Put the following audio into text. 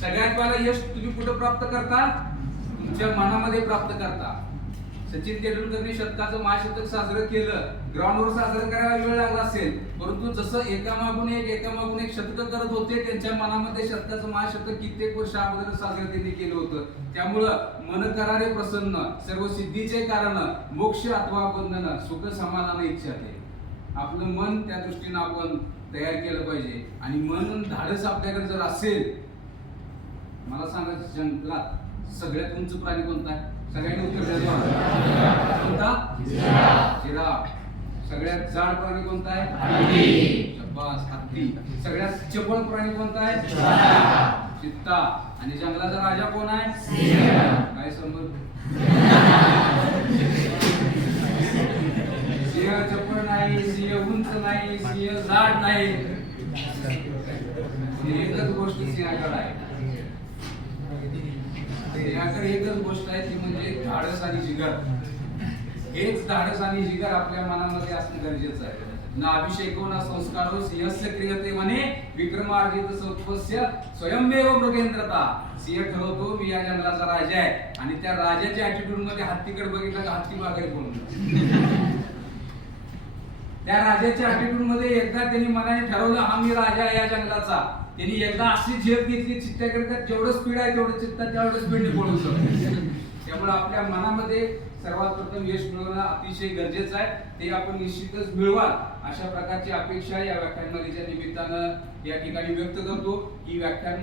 सगळ्यात पहिला यश तुम्ही कुठं प्राप्त करता? तुमच्या मनामध्ये प्राप्त करता. सचिन तेंडुलकरने शतकाचं महाशतक साजरं केलं. ग्राउंडवर साजरं करायला वेळ लागला असेल. परंतु जसं एकामागून एक एकामागून एक शतक करत होते त्यांच्या मनामध्ये शतकाचं महाशतक कित्येक वर्ष अगोदर साजरं त्यांनी केलं होतं. त्यामुळं मन करारे प्रसन्न सर्व सिद्धीचे कारण मोक्ष अथवा बंधन सुख समाधान इच्छा ते आपलं मन त्या दृष्टीनं आपण तयार केलं पाहिजे. आणि मन धाडस आपल्याकडे जर असेल मला सांगा जंगलात सगळ्यात उंच प्राणी कोणता आहे? सगळ्यांनी उत्तर कोणता? जिराफ. सगळ्यात जाड प्राणी कोणता आहे? शब्बास हत्ती. सगळ्यात चपळ प्राणी कोणता आहे? चित्ता. आणि जंगलाचा राजा कोण आहे? काय संबंध? सिंह चपळ नाही सिंह उंच नाही सिंह जाड नाही. एकच गोष्ट सिंहाकडे आहे. सिंहाकडे एकच गोष्ट आहे ती म्हणजे धाडस आणि जिगर. हेच धाडस आणि जिगर आपल्या मनामध्ये असणं गरजेचं आहे. ना अभिषेको ना संस्कारो सिंहस्य क्रियते म्हणे विक्रमार्जित सत्वस्य स्वयंमेव मृगेंद्रता. सिंह ठरवतो मी या जंगलाचा राजा आहे. आणि त्या राजाच्या ऍटिट्यूडमध्ये हत्तीकडे बघितलं का हत्ती मागे बोलून त्या राजाच्या ऍटिट्यूडमध्ये एकदा त्यांनी मनाने ठरवलं हा मी राजा आहे या जंगलाचा. त्यांनी एकदा अशी झेप घेतली चित्त्याकरिता जेवढं स्पीड आहे तेवढं चित्ता तेवढं स्पीडने बोलू शकतो. त्यामुळे आपल्या मनामध्ये सर्वात प्रथम यश मिळवणं अतिशय गरजेचं आहे. ते आपण निश्चितच मिळवाल. अशा प्रकारची अपेक्षा या व्याख्यानमालेच्या निमित्तानं या ठिकाणी व्यक्त करतो. ही व्याख्यान